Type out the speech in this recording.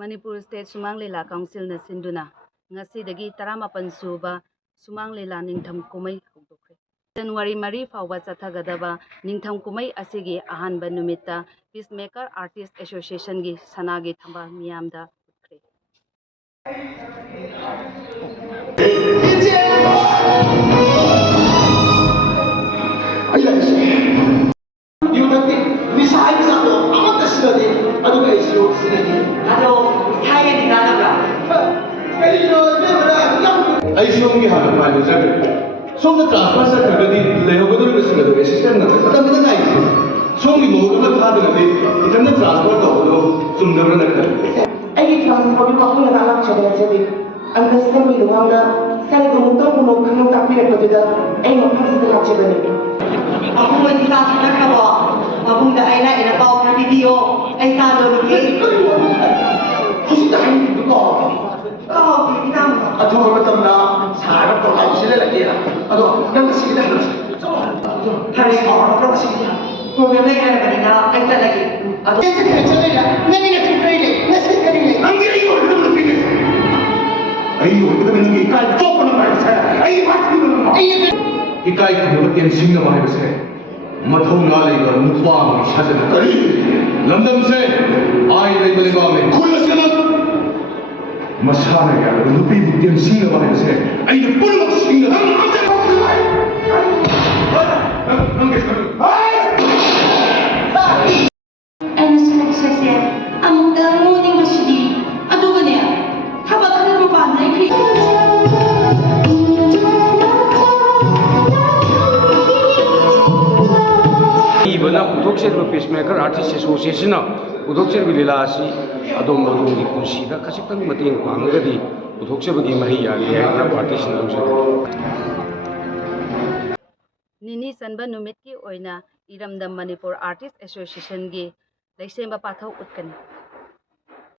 Manipur State Sumang Lila Council na sinduna ngasidagi 18 suba Sumang Lila Ningtham Kumai haudokhre. January 3 fawba chathagadaba Ningtham Kumai asigi ahanba numita Peacemaker Artist Association gi sanagi thamba miyamda utkre. Aisiomgi hana palu jaga. Somna transfer sa kagadi lehogodor besinga do assistant na kata mida na aisi. Somgi mogo na phada na de itanna transfer ka hodo sumdabra na kata. Ai transfer bi makku na alam chade jabe. Angka sistem bi lumanga sai do mutar kuno khanu takpi ra patida ai makku sa na chade ne. Aku mandi sa na kawa. Aku da ai na ina pau na video ai sa do ni. Kusi da ai ko. Oh, kita aduh betul-betul sarap kalau sila lagi ya. Aduh, nanti sih dah. Hari orang orang sih. Programnya kan ada nih, kita lagi. Aduh, kita kerja ya. Nanti kita kerja ini, nanti kita ini. Nanti ayo kita mesti ini. Ayo kita mesti ikai coba nama saya. Ayo pasti nama. Ayo ikai kita betul singa mahal saya. Mathau nalai kar mutwang saja kali. London se, ai lagi balik kami. Kulas kenal. Masana ya, lupi buktian singa bahaya saya. Ayo pulang singa. Ano sulit saya? Among dalam ni masih aduh kan ya? Habang kena lupa naik. Ibana Udokser Peacemaker Artist Association Udokser Vililasi adom adom di kunsi da kasih tang mating pangga di Udokser bagi mahiya ni ya partition Udokser. Nini sanba numit ki oina Iramdam Manipur Artist Association gi laisemba pathau utkani.